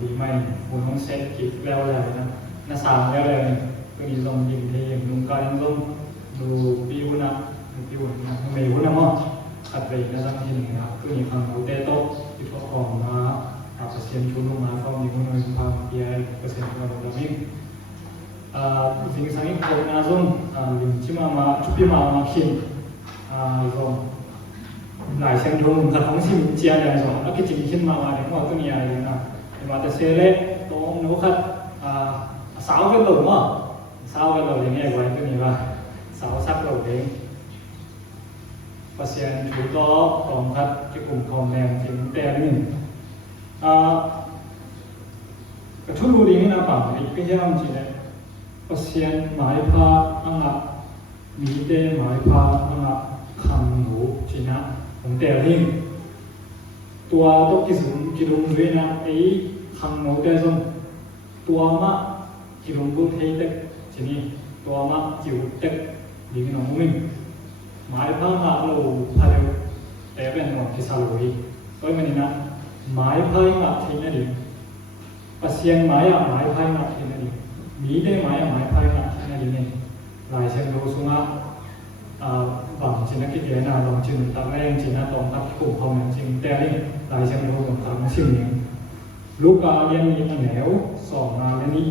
ปีใหม่หัวน้องเซ็ตกิจแล้วเลยนะน่าสามแล้วเลยก็มีลงยิงเทียมลงการลงดูปีวุ้นนะปีวุ้นนะไม่วุ้นนะมั้งขัดไปนะตั้งที่หนึ่งนะก็มีความรู้เตโต้ที่เขาออกมาเปอร์เซ็นต์ชุดลงมาก็มีคนในความเพียรเปอร์เซ็นต์ของเราวิ่งสิ่งสังเกตคนน่าสงลิมชิมาชุบปีมาคินก็หลายเส้นทางขัดของสิ่งเจียอย่างสองแล้วก็จริงขึ้นมาถึงว่าตัวนี้อะไรนะมาแต่เซเล่ตรงนู้นขัดสาวเป็นหลุมอ่ะสาวเป็นหลุมอย่างเงี้ยไว้ตัวนี้ว่าสาวซักหลุมเองเปอร์เซ็นต์ถือก็ของขัดที่กลุ่มคอมแมนถึงแต่หนึ่งกระทุ่มดูดีนี่นะป่ะอีกก็ยังจริงเลยเปอร์เซ็นต์หมายพาอังกฤษมีเต้หมายพาอังกฤษคำหนูจีนะผมแต่ที่ตัวตกกิลุงด้วยนะไอ้คำหนูแต่ส่งตัวมะกิลุงบุเทเต็กทีนี้ตัวมะจิ๋วเต็กดีกันหน่อยมึงหมายพามาเราพาเร็วแต่เป็นหมดที่สาลุยก็ไม่นี่นะหมายพามาที่นั่นดิเปอร์เซ็นต์หมายพามาที่นั่นดิมีได้หมายพามาที่นั่นดิเนี่ยหลายเช่นรู้สุนัขบางชนิดที่เดียนาบางชนิดตามแรงชนิดตรงกับกลุ่มของจริงแต่นี่หลายชนิดรู้ต่างๆสิ่งนี้ลูกกาเรียนมีเหนียวสองมาแล้วนี้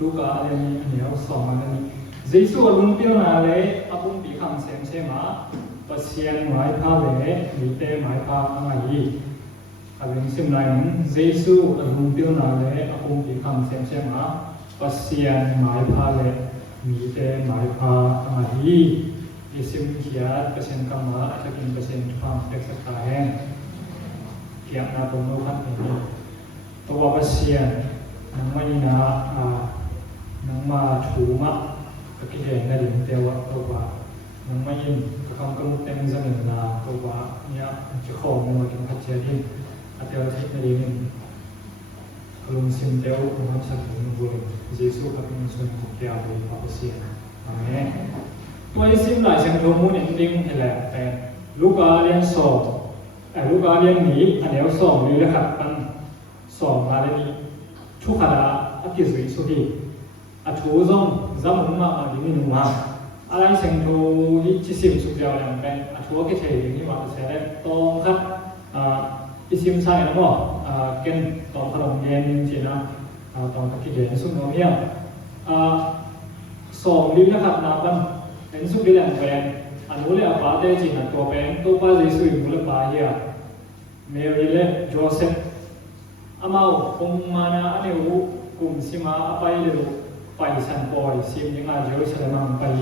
ลูกกาเรียนมีเหนียวสองมาแล้วนี้ยิ่งส่วนลุงเปียวนาเลยอาบุ้งปีคำเซมเซมาเปอร์เซ็นต์หมายพาเลยมีเต้หมายพาอะไรอาเป็นสิ่งไรนั้นยิ่งส่วนลุงเปียวนาเลยอาบุ้งปีคำเซมเซมาเปอร์เซ็นต์หมายพาเลยมีแต่หมายพาอะไรที่สิ่งที่เปอร์เซ็นต์กำมาจะกินเปอร์เซ็นต์ความเด็กสกายเกี่ยวกับตัวโน้ตขั้นนี้ตัวเปอร์เซ็นต์นังไม่นานังมาถูมะก็คิดเองได้ถึงเดียวตัวนังไม่ยินก็คำกำหนดเต็มจะหนึ่งนาตัวเนี่ยจะขอมวยถึงพัฒน์ที่อัตราที่ไม่ดีนี่ลุงซิมเดียวคุณทำสักหนึ่งบุญเยซูกับลุงส่วนของเดียวเป็นเปอร์เซ็นต์อะไรตัวซิมหลายเชิงโทมุนเองดิ้งแหละแต่ลูกกาเรียนสอบลูกกาเรียนหนีอันเดียวสอบเลยนะครับกันสอบมาเลยนี่ทุกขณะอักิสุยสุดีอัทุจงจำมุ่งมาดีนี่หนุ่มมาอะไรเชิงโทยิ่งซิมสุดยอดอย่างเป็นอัทุกิเทย์นี่มาเสด็จตรงครับอิซิมใช่แล้วก็เกณฑ์ตอนขนมเย็นจีนะตอนกิจเย็นสุดโนเมียสอบลิ้นนะครับนับกันเป็นสุดที่แหลมแปลงอันนู้นเลยป้าเต้จีนะตัวแปลงตัวป้าเยซูอยู่มูลป้าเฮียเมริเลโจเซฟอามาองมานะอันนี้วุกลุ่มซิมาอภัยเดือดไปสันปอยซิมยังอาเยรูซาเล็มไปเ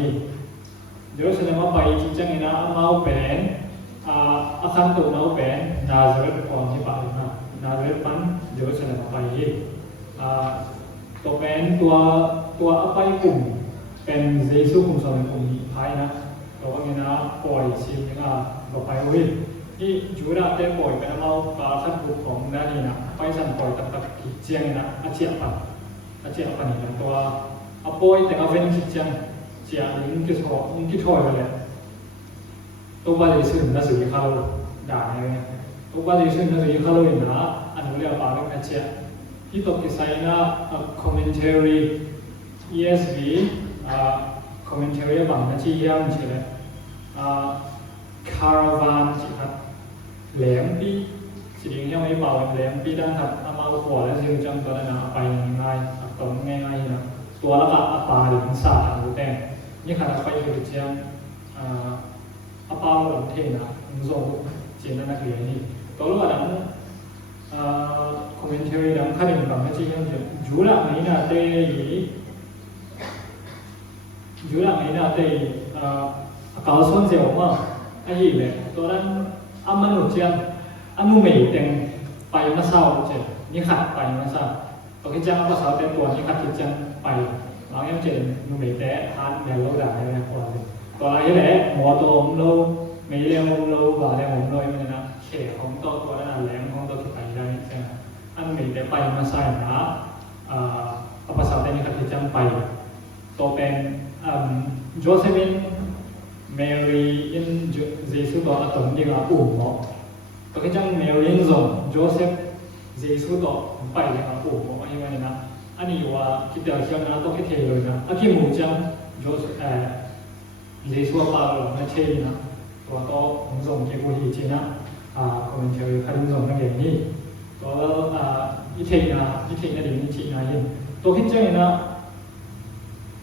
ยรูซาเล็มไปที่จังเงินอามาเป็นอาคารตัวนาเป็นนาซาเรตความที่ป่านะนาซาเรตปันเยรูซาเล็มไปตัวเป็นตัวอภัยกลุ่มเป็นเยซูกลุ่มสอนกลุ่มไทยนะตัวว่าเงินอาปล่อยซิมยังอาบอกไปวิ่งที่จูราเต้ปล่อยเป็นเอาการขัดบุกของด้านนี้นะไปสั่นปล่อยตัดเจียงนะอาเจียปันนี่นะตัวอปล่อยแต่ก็เป็นเจียงนี่มันคิดถอยไปเลยตัวบ้านจะซื้อหนังสือข้าวด่าเนี่ยตัวบ้านจะซื้อหนังสือข้าวเลยนะอันนู้นเรียกว่าเป็นอาเจียที่ตกที่ใส่นะ commentary ESV commentary บางนาทียังใช่ไหมcaravan จีครับแหลมปีสิ่งที่ไม่เบาแหลมปีด้านถัดเอามาขวดแล้วซึ่งจำตัวนั้นไปง่ายตรงง่ายๆนะตัวละกับปลาหรือสาหรือแต่นี่ขนาดไปอยู่เชียงอาปาหลงเทนะมุโซเจนนักเรียนนี่ตัวละดังคอมเมนต์เรีดังขั้นหนึ่งบางนาทียังอยู่หลังนี้นะเตยอยู่หลังนี้นะเตยเก่าส่วนเสียวมากไอ้ยี่เลยตัวนั้นอามันหนุเชียงอามุเมย์เต็งไปมาเศร้าเจนี่ขัดไปมาเศร้าตัวที่จังก็เศร้าเต็มตัวนี่ขัดที่จังไปหลังยังเจนมุเมย์แต่ทานแนวโลด่าเลยนะคนตัวอะไรแหละหมอตัวผมโลไม่เรียกผมโลบ่าเรียกผมโลมันนะเข่ของตัวนั้นแหลมของตัวที่ไปได้ใช่ไหมอามุเมย์แต่ไปมาใส่นะภาษาแต่นี่ขัดที่จังไปตัวเป็นโจเซฟินMary in Jesu ตัวอัตโนมัติก็อุ้มเนาะตัวที่จัง Mary ส่ง Joseph Yesu to pai yang aku mau ini mana ani wa kita siapa to kita loh na aki mujang Jos Yesu apa lo na cai na to ungzong ke ko hi cina komen cai kan ungzong na ke ni to ite na di cina yin to kita na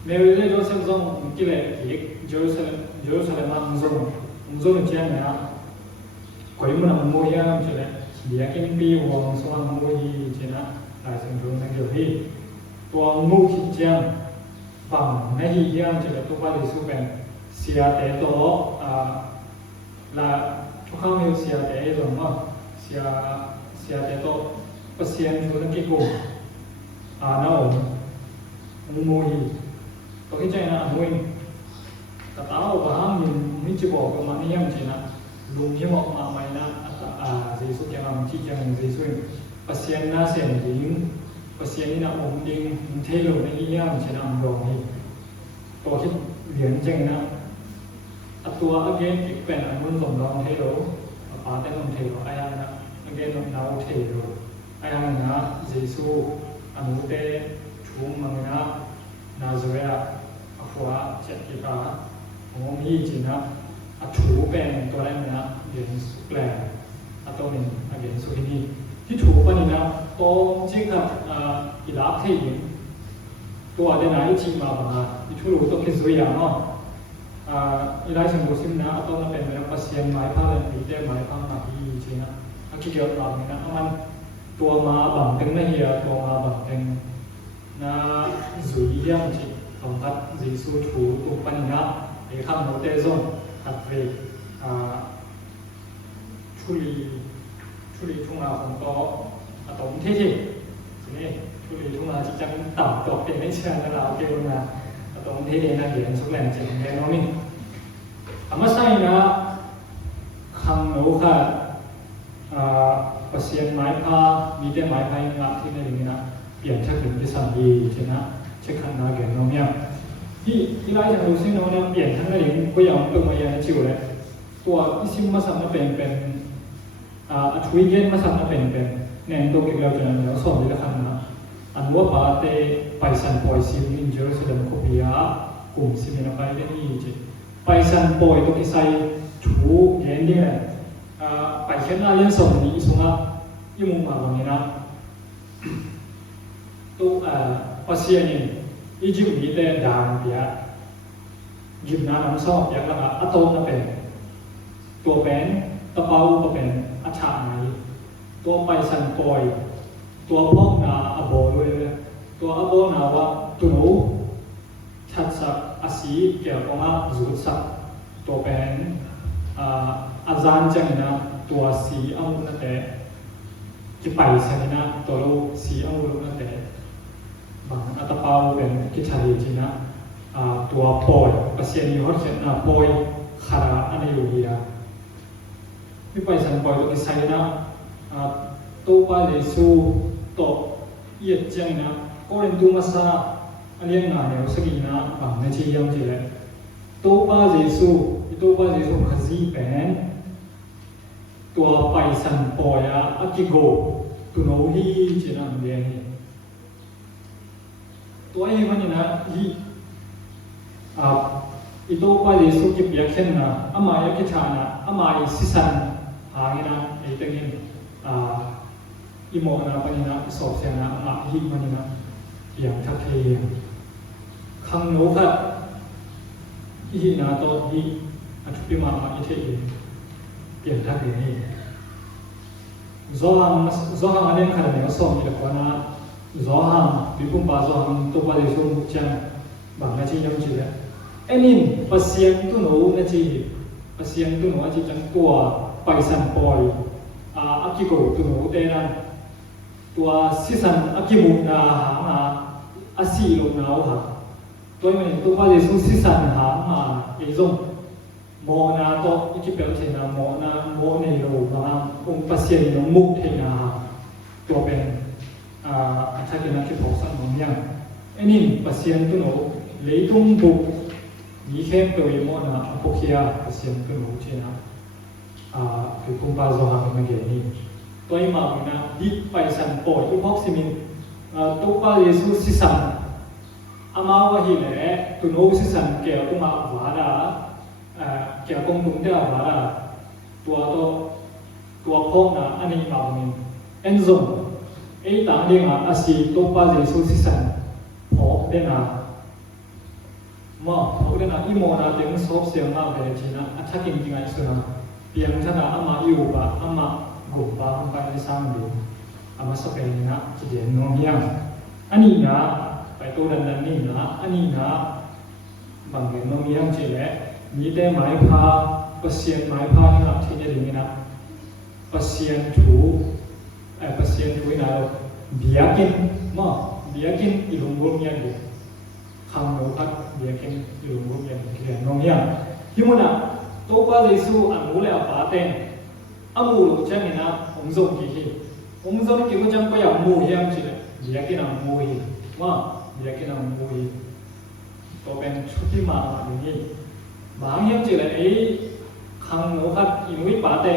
Mary Joseph zong kile ki Jerusalem ungzong cai na koi mana mo ya cai dia kan bi wong soang mo hi cina lai sing dong na ke hi to mo ki jang bằng ngay hi yang chỉ là tôi qua để su bèn xia tế tổ là chúng không hiểu xia tế rồi mà xia tế tổ bất xiên chú nó cái cổ nó ổn mùi có cái chuyện là mùi cả tao và ham mình chỉ bỏ cái mà niệm chỉ là luôn như một mà mày na gì số cái mà chỉ chẳng gì số bất xiên na xiên gì bất xiên na ổn định thế rồi này yang chỉ là rồiตัวที่เหรียญจริงนะตัวอันเกนอีกเป็นอันนู้นสมรองเทโรปาเต้นเทโรไอ้ยังนะอันเกนนาวเทโรไอ้ยังนะเยซูอันนู้นเตชูมังนะนาซาเรตอฟัวเจ็ดกิบาของมีจีนะอัดชูเป็นตัวแรกนะเหรียญสุแปลอันตัวหนึ่งอันเหรียญสุที่นี่ที่ชูปนี่นะตรงจริงกับอีลาเทียนตัวเดนาอิจิมาบ้างที่ชูรู้ตัวคิดสวยอย่างเนาะอีไลซ์ของบุษนะตัวนั้นเป็นแบบปัสเซียนไม้ผ้าเลยมีแต่ไม้ผ้าหนักที่จริงนะอันที่เกี่ยวกับนี่นะมันตัวมาบังตึงไม่เหี้ยตัวมาบังตึงนะสุยยังจิตต้องทัดจีสูถูตัวปัญญาไอ้ข้างโนเตซงทัดไปชุลีทุ่งนาของโตตรงที่นี่ชุลีทุ่งนาจิจังต่ำตัวเป็นไม่เชื่อนะเราเกี่ยวนะตรงที่นี่นะเหรียญสุแรงจริงแน่นอนนี่อามาใส่นะข้างโน้ค่ะปัสเซียนไม้ผ้ามีแต่ไม้ผ้างาที่ในนี้นะเปลี่ยนชักถึงที่สันดีใช่ไหมเช็คขันนาเกี่ยวน้องเนี่ยที่ไล่จากดูซิน้องเนี่ยเปลี่ยนทั้งในนี้ก็ยังตัวมาอย่างจิ๋วเลยตัวอิซิมมาสั่งมาเป็นทวีเกนมาสั่งมาเป็นเนี่ยตัวเกี่ยวกับเราสอนดีละขันนะอันว่าปาเตไปสันปอยซิมอินเจอร์สเดมโคเบียกลุ่มซิมินาไปได้นี่จีไปสันปอยตัวที่ใส่ถูเย็นเนี่ยไปเช่นนั้นเรื่องส่งนี้ส่งอ่ะยี่มุมมาแบบนี้นะตัวปัสเซียนี่อีจิปต์มีแต่ดามเปียยิบน้ำซ้อมอย่างละอะโตนั่นเป็นตัวเป็นตะเปาก็เป็นอัชาไหนตัวไปสันปอยตัวพ่องนาอโบด้วยตัวอโบนาว่าตัวหนูชัดสักอาศีเกี่ยวกับว่าจุดสักตัวเป็นอาจารย์จังนะตัวสีอังุนั่นแต่ที่ไปใช่ไหมนะตัวเราสีอังุนั่นแต่บางอัตเปาเป็นกิจชาลีจีนะตัวปอยปัสเซียนีเขาเขียนปอยคาราอันนี้อยู่ดีนะที่ไปสันปอยตัวที่ใช่นะตัวไปเลสูตัวเอียดจังนะก็เรียนดูมาซาอันเลี้ยงงานเนี่ยสกีนะบางในที่ยังจีเลยตัวไปเลสูขจีเป็นตัวไปสันปอยอากิโกตัวโนฮีจีนะเรียนตัวเองมันนี่นะอีตัวไปเลสูกิบยักษ์เช่นนะอามายักษ์ชานะอามาสิสันหางนะไอ้ตัวนี้อีโมนะปนินะสอบเสียนะอาฮิปนินะอย่างทักเทียมขังโนกัดอีนาโตอีอัจฉริมาอิเทอิเปลี่ยนทักเทียนี่โซฮังอันนี้ขนาดนี้ก็ส่งอีกคนนะโซฮังวิปุมปาโซฮังตัวบาลิซุมุจังบางนาทียังจีเลยไอ้นี่ปัสเซียนตุโนนาทีปัสเซียนตุโนนาทีจังตัวไปสันปอยอากิโกตุโนเตนันตัวสิสันอากิมุนาหามาอาศีลงนาวหาตัวมันตัวบาลิซุสิสันหามาเอซงโมนาโตอิกิเปลเทนาโมนาโมเนโรมาองปัสเซียนนมุกเทนาตัวเป็นถ้าเกิดนักที่พกสันมยังไอ้นี่ปัสเซียนตุโนเลยตุ้งบุกมีแค่ตัวโมนาพกเคียปัสเซียนตุโนเจนะคือคุมบาโซฮังมันเกี่ยนี่ ตัวมาบุนะยิไปสันปอยยุพกสิมินตัวปาเยซูสิสันอามาวะฮิเลตุโนสิสันเกี่ยวกับมาวาระเกี่ยวกับตุงเดียววาระตัวพกนะอันนี้มาบุนินเอ็นซงไอ้ต่างเรื่องอาศัยตัวปาเยซูสิสันพกเดนะมาพกเดนะอีโมนะเต็มซบเสียงมาเบจีนะอัชกินกิงไอสุนะเพียงท่านะอามาอยู่บะอามากุบาไปในสามเดือนอามาสเปนนะจีเดียนน้องยังอันนี้นะไปตัวนั้นนี่นะอันนี้นะบางเดือนน้องยังจีเล่มีแต่หมายพาเปอร์เซ็นต์หมายพาที่นับที่จะดึงนะเปอร์เซ็นต์ถูเปอร์เซ็นต์ถูนะเบียกินมาเบียกินอีหลงบุญยังเดียคำโน้ตเบียกินอีหลงบุญยังเดียน้องยังที่มันนะตัวป้าเยซูอันรู้แล้วป้าเต้นอามูลูจังนะองค์ทรงกี่องค์ทรงกี่ก็จังไปอามูเฮียมจีเลยเบียกินอามูฮีว่าเบียกินอามูฮีตัวเป็นชุดที่มาอย่างนี้บางเฮียมจีเลยไอ้ขังหนูขัดอินุยป่าเต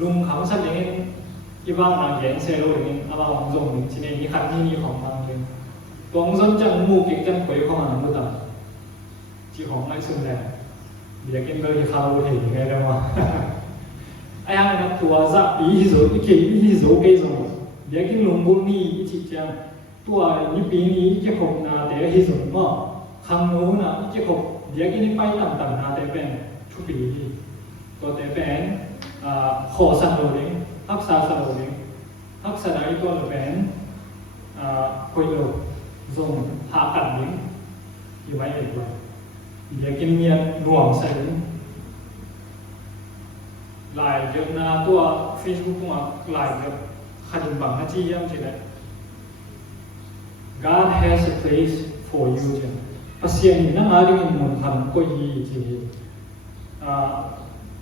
ลุงขังสัตว์อย่างนี้ที่บ้านนางเย็นเซโลอย่างนี้อามาองค์ทรงจีเนี่ยนี่ขัดนี่ของบางเรื่องตัวองค์ทรงจังมูกิจังไปเข้ามาหนุ่มตาจีของไม่ซึ่งแรงเบียกินก็ยังข้าวเห็นยังไงแล้ววะไอ้ยังนะตัวจะอีโซอีกอีโซเกย์ส่งเดี๋ยวกินลงบุญนี่อีกจังตัวนี้ปีนี้อีกขบนาแต่อีโซก็คำโน้นนะอีกขบเดี๋ยวกินไปต่างๆนาแต่เป็นทุกปีตัวแต่เป็นขอสั่งเราเองรักษาสั่งเราเองรักษาได้ตัวเราเป็นคุยเราส่งหากันนี้อยู่ไม่เองเลยเดี๋ยวกินเมียหน่วงใส่หลายเยอะนะตัว Facebook ตัวหลายเยอะขัดบังฮัจียังใช่ไหม God has a place for you จ้ะภาษาเนี่ยนั่งอะไรกันมันทำก็ยีจริง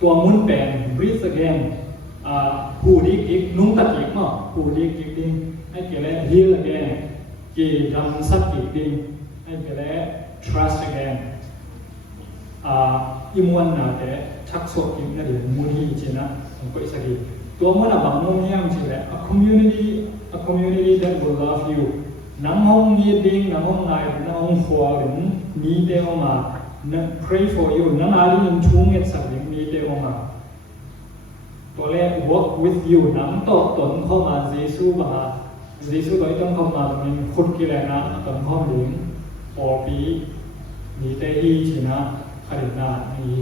ตัวมุนเป็น breathe again ผู้ดีอีกนุ่งตัดอีกเนาะผู้ดีอีกดิ้งให้เกี่ยวกับ heal again กี่ดำสักอีกดิ้งให้เกี่ยวกับ trust again อิมวันนาแต่ชักโซกิมนั่นเองมูลที่จริงนะผมก็อิสระตัวมันบางมุมยังจริงแหละ a community that will love you น้ำห้องนี้ดิ้งน้ำห้องนายน้ำห้องครัวหรือมีเดียวมา pray for you น้ำอะไรยังชุ่มเงียบสักหรือมีเดียวมาตัวแรก work with you น้ำต่อตนเข้ามาเยซูมาเยซูโดยต้องเข้ามาเป็นคนกิเลสนะตนเข้าถึงพอปีมีแต่ที่จริงนะขนาดนี้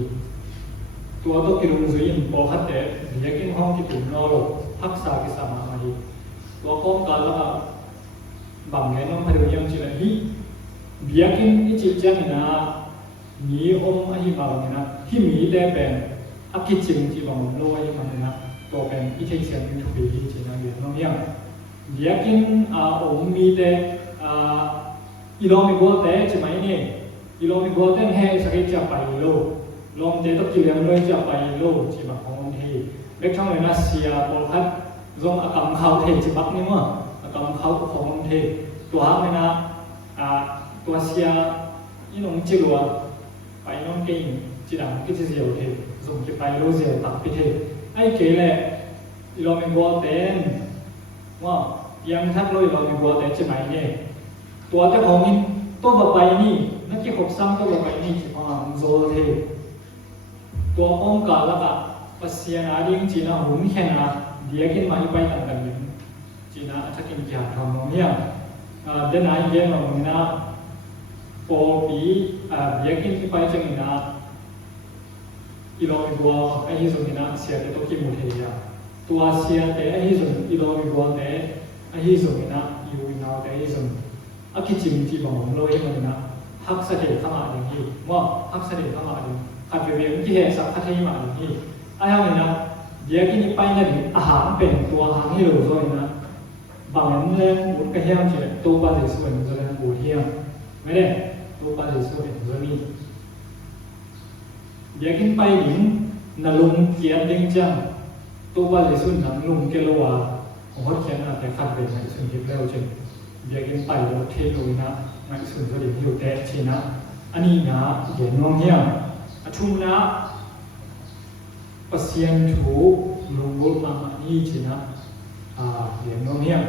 ตัวต้องกินรุ่งสุยินพอขัดแต่เดี๋ยวกินห้องที่ถึงนอร์พักษากิสามาดีตัวก้มกันแล้วบางแง่น้องพยายามจีนที่เดี๋ยวกินอีจิจังนะมีอมอหิบาลนะที่มีได้เป็นอากิจิงที่บางโลกยังมันนะตัวเป็นอีเทเชียนทุกปีที่จีนนะเดี๋ยวน้องยังเดี๋ยวกินอมมีได้อีโลมีบัวแต่ใช่ไหมเนี่ยอีโลมีบัวแต่แห่สักจะไปโลลงเจต้องกิเลสเลยจะไปโลจีบของที่เล็กช่องเลยนะเสียบอลคัดลงอากาศเขาเทจีบักนี่มั้งอากาศเขาของที่ตัวหางเลยนะตัวเสียยี่น้องจิรัวไปน้องเก่งจีดังก็จะเสียวที่ส่งจะไปโลเสียวตักไปที่ไอ้เก๋เลยอีโลมีบัวแต่ว่ายังทักเลยอีโลมีบัวแต่ใช่ไหมเนี่ยตัวเจ้าของนี่ตัวแบบไปนี่นักเก็บของซ้ำตัวแบบไปนี่จีบังโซที่ตัวองค์การละก็ภาษาอาดิงจีน่าหุ่นแค่น่ะเดี๋ยวกินมาอีไปต่างกันยังจีน่าถ้ากินยาทำน้องเนี่ยเดินหน้าเยี่ยมน้องนะพอปีเดี๋ยวกินอีไปจังนะอีโลมีบัวไอ้ที่สุดนะเสียแต่ตัวกินหมดเลยตัวเสียแต่ไอ้ที่สุดอีโลมีบัวแต่ไอ้ที่สุดนะอยู่นาวแต่ไอ้ที่สุดอากิจิมจีบังโลเอมันนะฮักเสด็จเข้ามาอย่างนี้ว่าฮักเสด็จเข้ามาอย่างขัดเวียนที่เหตุสักขัดที่มาอย่างนี้ไอ้ยังไงนะเดี๋ยวกินไปนั่นอาหารเป็นตัวอาหารที่เราด้วยนะบางเรื่องบุญกระเทียมเฉยตัวปลาเดือดส่วนจะเป็นบุญเทียมไม่ได้ตัวปลาเดือดส่วนเป็นเรื่องนี้เดี๋ยวกินไปหญิงนลุงเกียรติจังตัวปลาเดือดส่วนหนังลุงเกลวาของเขาเขียนอะไรแต่ขัดเป็นในส่วนที่เร็วจริงเดี๋ยวกินไปเราเทลุยนะในส่วนที่อยู่แต่ชีนะอันนี้นะเดี๋ยวน้องเฮียชุ่มนะเปอร์เซ็นต์ถู lungul mama ni china yang nomiam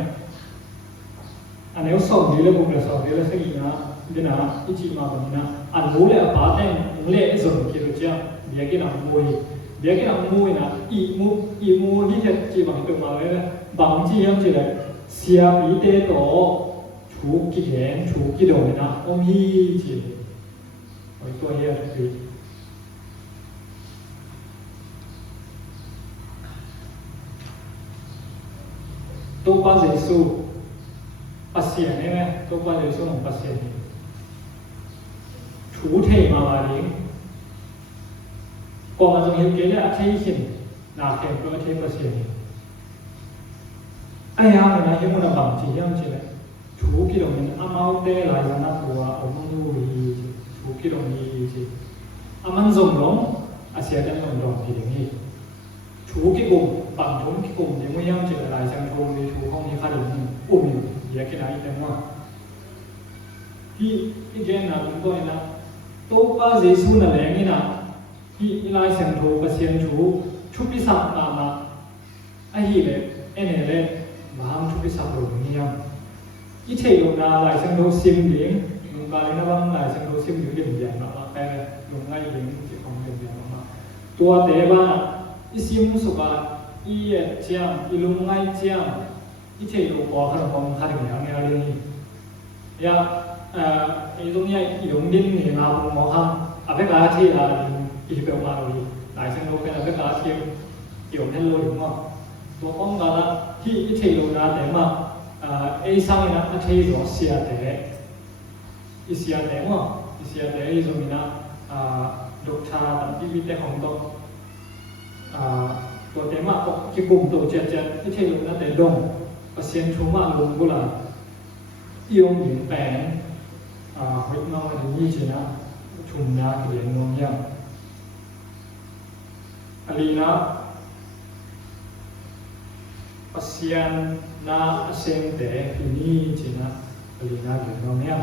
aneu sau ni le buk le sau ni le sai na dina ichi ma banina an lo le apa ten le zon ki ro cha bia ki na moi na i mu ni che chi bang tu ma le bang chi yam chi le sia bi te to chu ki hen chu ki do na om hi chi oi to ye ki to pa Jesu pasien ne to pa Jesu ng pasien chu thei ma ba ri ko ma jong hiu ke le a thei sin na ke ko thei pasien ai ya na hiu na bang chi yam chi le chu ki dong ni amau te lai na tua om nu ri chu ki dong ni chi aman zong long a sia dan zong long ti ni chu ki gum bang thong ki gum ni mo yam chi le lai sang thong ni chu khong ni kha ri ni o mi ya ke na i te mo hi again na ko na to pa Jesu na le ni na hi lai sang tho pasien chu pi sa ma a hi le ene le maham chu pi sa ro ni yam i thei lo na lai sang tho sim ding lung ka na bang lai sang tho sim ding ya ma pa lung ngai ding chi khong ding ya ma tua te ba i sim su ka i ye chiang i lung ngai chiang i thei lo ko kha khong kha ding ya ngai ri ni ya ai dong ya i dong din ni na bu mo ham a pe ka thi la i pe ma ri lai sang tho pe na pe ka thi kiểu hello đúng không? Tôi không nói là khi cái chế độ ra để mà A sang là cái chế độ xia để đúng không? Xia để rồi mình đột trà tận cái vị thế không đâu tôi để mà có cái bụng tổ chức cái chế độ ra để đông và xem chúng mà luôn cũng là yêu những bèn hội nó là như thế nào chúng ta cái điện nông nghiệp alina Pasian na asem de ini Cina alina genomnya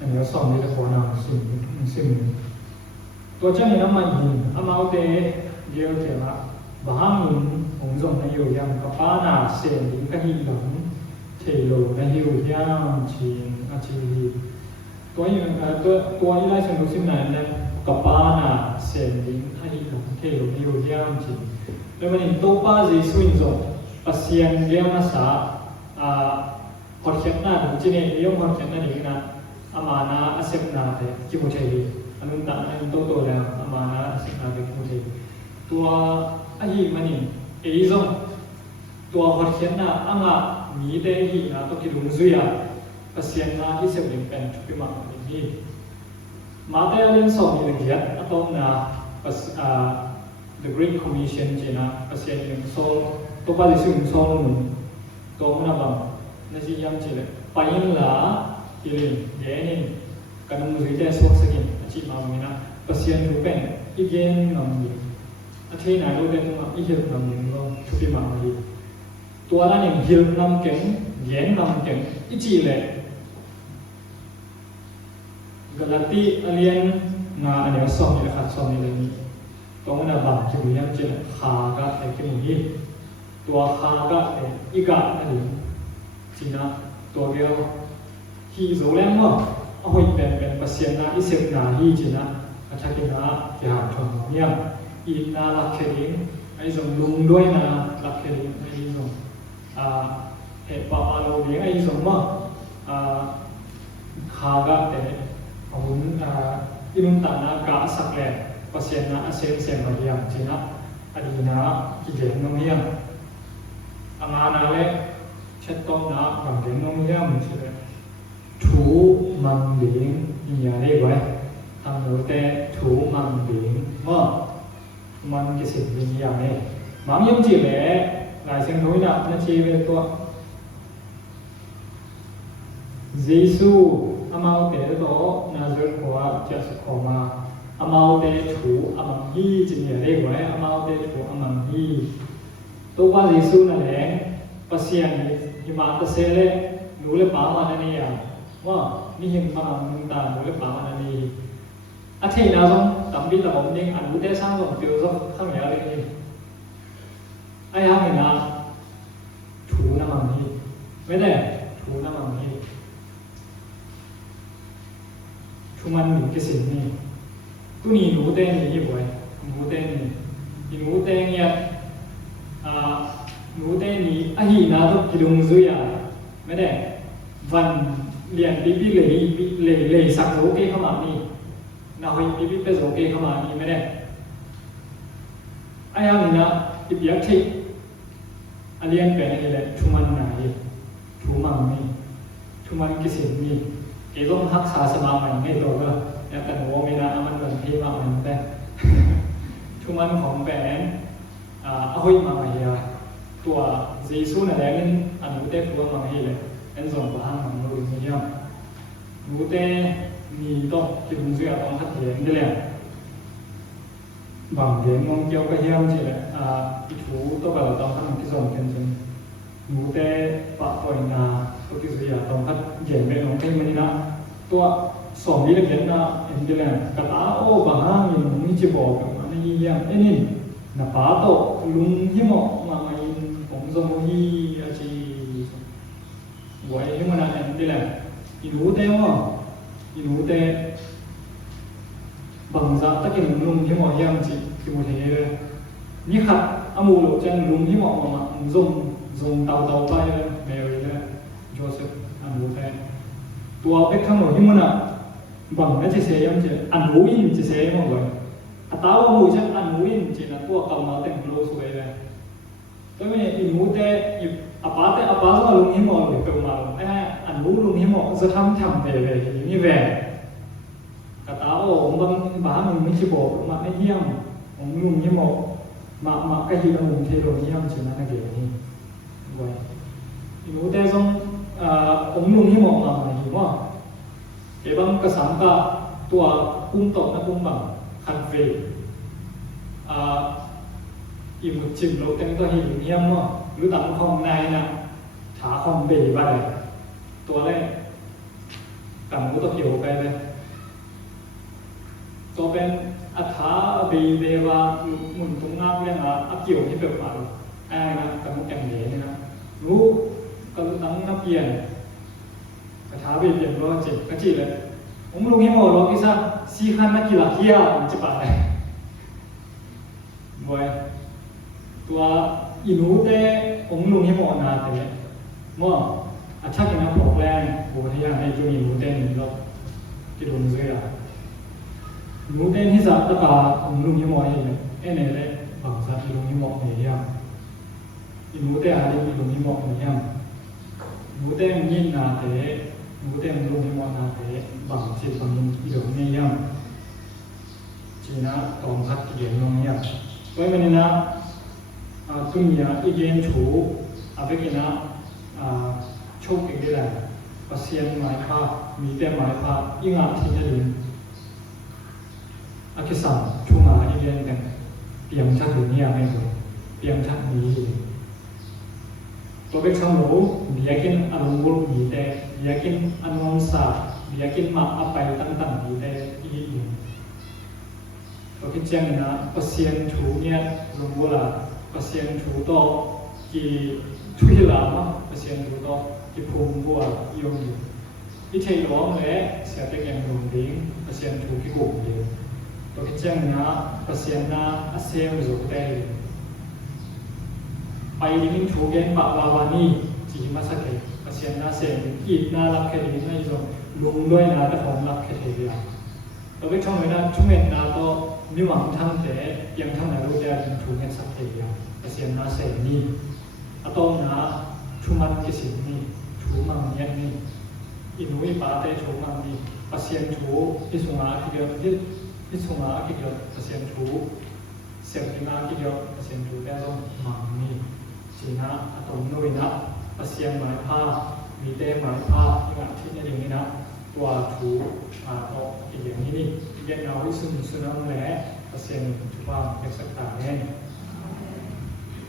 anh nhớ xong đi là có nào xin tôi chắc là mà nhìn amau te điều thế mà bahang nhìn ông dùng này nhiều yang có ba na xem những cái hình ảnh thể lộ này nhiều yang chín chỉ tôi như lai sang xin này nè có ba na xem những cái hình ảnh thể lộ nhiều yang chínแล้วมันโตป้าจีสุนจงปัสยันเรียมาสาพอเขียนหน้าดูจีเนี่ยเรื่องพอเขียนหน้าดีนะอามานาอาเซปนาเตกิโมเชลีอันนั้นต่างอันโตแล้วอามานาอาเซปนาเตกิโมเชลีตัวไอ้มันนี่เอซงตัวพอเขียนหน้าอ่างะมีเตหีนะตัวกิลุงซุยาปัสยันนาที่เซปลิมเป็นชุบิมาอย่างนี้มาเตอเรนสองมีเกียรติอัตโนนาปัสThe Great Commission Cina pasien yang sol to pa disu sol nun to na bang na si yam chile payin la kilin yenin kanang muzite sok sakin achi ma mina pasien rupen igen nam ni athi na lo den ma i hil nam ni lo chupi ma ni to ala ni hil nam ken yen nam ken ichi le galati alien na ane som ni khat som ni le niตรงนั้นบางจุดยังจะหากะแต่ที่นี้ตัวหากะแต่อีกะนั่นเองจีน่าตัวเดียวที่โซเล่มว่าเอาไปเป็นปัสยานาอิเซปนาฮีจีน่าอาจารย์กินาที่หาชมเนี่ยอีนาลักเคลิงไอ้ส่งลุงด้วยนะลักเคลิงไอ้ส่งเหตุปาโลเลี้ยงไอ้ส่งว่าหากะแต่เอาหุ่นอินุนตานากะสักแหล่pasien na asem sem mariam Cina adina kigen nomiam amana le chettom na banggen nomiam chile thu mang ling nya le wai tang lo te thu mang ling ma man ke sin ling ya ne mam yam chi le lai seng noi na chi ve to Jesu amau te to nazar kwa jas koma amau te chu amang hi jin ye le wai amau te chu amang hi to pa Jesu na le pasien ni ma ta se le nu le pa ma na ni ya wa ni him ma nang ta nu le pa ma na ni อาทิตย์น่าส่งตำบิดตำบนิ่งอันรู้ได้สร้างส่งเตียวส่งข้างเหนือเลยนี่ไอ้ห้างนี่นะถูน้ำมันนี่ไม่ได้ถูน้ำมันนี่ชูมันหนึ่งกิสินี่ตัวนี้รู้ได้นี่บ่อยรู้ได้นี่รู้ได้เนี่ยรู้ได้นี่ไอ้หีน่าต้องกินลงซุยอ่ะไม่ได้วันเรียนปีเลยสักโลเกเข้ามานี่นาวิปีเป็นโลเกเข้ามานี่ไม่ได้ไอ้ยังนี่นะอีกอย่างที่อันเรียนเป็นอะไรเลยชุมันไหนชุมันนี่ชุมันกิสินี่เกี่ยวกับรักษาสมาธิไม่ตัวก็อยากแต่หัวไม่นะมันเหมือนที่มาเหมือนแต่ชุมันของแบงเอาให้มาใหญ่ตัวเยซูนั่นแหละนี่อันนู้นเด็กตัวมาให้เลยเป็นส่วนของห้างของเราอย่างนี้รู้แต่มีต้องกินเสื้อต้องขัดแย้งได้เลยบางเรื่องมองเกี่ยวกับเยี่ยมใช่ไหมอีกถูตัวเราต้องทำที่ส่งกันจริงรู้แต่ปะปล่อยนาตัวที่เสียต้องขัดแย้งไปน้องให้มันนี่นะตัวสองนี้เรียนนะเห็นได้เลยกระตาโอ้บางห้างมีมึงจะบอกกันว่านี่เยี่ยมไอ้นี่นะป้าโตลุงที่หมอมาไม่ผมสมุยอาชีไว้ที่มันอะไรนี่แหละอีรู้แต่ว่าอีรู้แต่บางสัตว์ตะกี้ลุงที่หมอเยี่ยมจีที่มันเห็นเลยนี่ครับอามูโลจังลุงที่หมอมาส่งเตาไปเลยไม่เลยโจเซฟอามูแต่ตัวเป็กข้างหลังที่มันอ่ะบางนั่นจะเสียยังจะอันรู้อินจะเสียมั้งเลยอาตาว่ามูจังอันรู้อินจีนะตัวกำมาเต็มโลสวยเลยตัวนี้อีมูแต่อาป้าก็ลุงที่หมอเลยเกิดมาไอ้อันรู้ลุงที่หมอจะทำไปเลยอย่างนี้แหวนกระตาโอ้ผมบ้ามันไม่ใช่บอกมาไอ้เยี่ยมผมลุงที่หมอมาใกล้ที่เราเทโลเยี่ยมใช่ไหมนักเรียนนี่ไว้อีมูแต่ส่งผมลุงที่หมอมาอยู่ว่าเก็บบังกระสังก็ตัวกุ้งตกนะกุ้งบังคันเฟย์อีมุดจิ๋มโลกเต็มตัวหินเยี่ยมว่าหรือต่างของในน่ะถาของเบย์ไปเลยตัวแรกกับมุตะเกี่ยวไปเลยตัวเป็นอัฐาเบย์เดวาหมุนตรงหน้าเรื่องอักเกี่ยวที่แบบว่าไอ้นะกับมุตแองเล่นี่นะรู้ก็รู้ตั้งนับเปลี่ยนกระถาเบย์เปลี่ยนว่าเจ็บกระจีเลยผมลุงให้หมดรอพิซซ่าซีคันนักกีฬาเที่ยวจะไปบ่อยตัวอีนูแต่ผมลุงให้หมดนาแต่มั่วอาชักยังนับปลอกแรงโบที่ยังให้จุนีนูแต่หนึ่งรอบที่ลุงเสียนูแต่ที่สัตว์ตะกาผมลุงให้หมดให้เอ็นเลยบางสัตว์ลุงให้หมดเนี่ยอีนูแต่อะไรลุงให้หมดเนี่ยนูแต่ยินนาแต่นูแต่ลุงให้หมดนาแต่บางสิ่งบางอย่างที่ลุงเนี่ยจีน่าต้องคัดเกี่ยงน้องเนี่ยไว้มันนี่นะตุ้มยาอีเกนชูอาเวกินะโชคดีได้เลยปัสเซียนหมายพามีแต่หมายพายิ่งอาทิตย์นี้อาคิสันชูมาอีเกนกันเปียงชักถึงเนี่ยไม่รู้เปียงชักนี้ตัวเป็นช่างรู้มีอยากกินอารมณ์บุญมีแต่อยากกินอนุมสามีอยากกินมาอัปไปต่างๆมีแต่อีตัวเป็นเจ้านะปัสเซียนชูเนี่ยลงบุญละปัสเซียนชูโตกี่ทุยลามะปัสเซียนชูโตกี่ภูมิบัวยงอยู่ที่เที่ยวมันเลยเสียไปแก่ลงดิ้งปัสเซียนชูกี่กลุ่มเดียวตัวที่เจ้านะปัสเซียนนะอาเซียนสุดได้ไปดิ้งชูเกนปะลาวานีจีมาสักเกปัสเซียนนะเสียนอีกน่ารักแค่นี้นะอีกส่วนลุงด้วยนะแต่ผมรักแค่เดียวตัวเป็นช่องเลยนะช่วงเวลาโตมีหวังทำแต่ยังทำไหนรู้ได้ยังถูกเงินสักเดียวเสียงนาเสียงนี่อะตอมนะชุมันกิสินี่ชูมังเนี่ยนี่อินุยปาเตชูมังนี่ปัสเซียนชูอิสุงาคิเดียวอิสุงาคิเดียวปัสเซียนชูเสียงกินาคิเดียวปัสเซียนชูแต่ต้องมังนี่จีนะอะตอมนุยนะปัสเซียนหมายผ้ามีเตหมายผ้าอย่างที่นี่อย่างนี้นะตัวชูโตอย่างนี้นี่เรียกเราวิสุนสุนังแหละปัสเซียนชูว่าเป็นสักตาแน่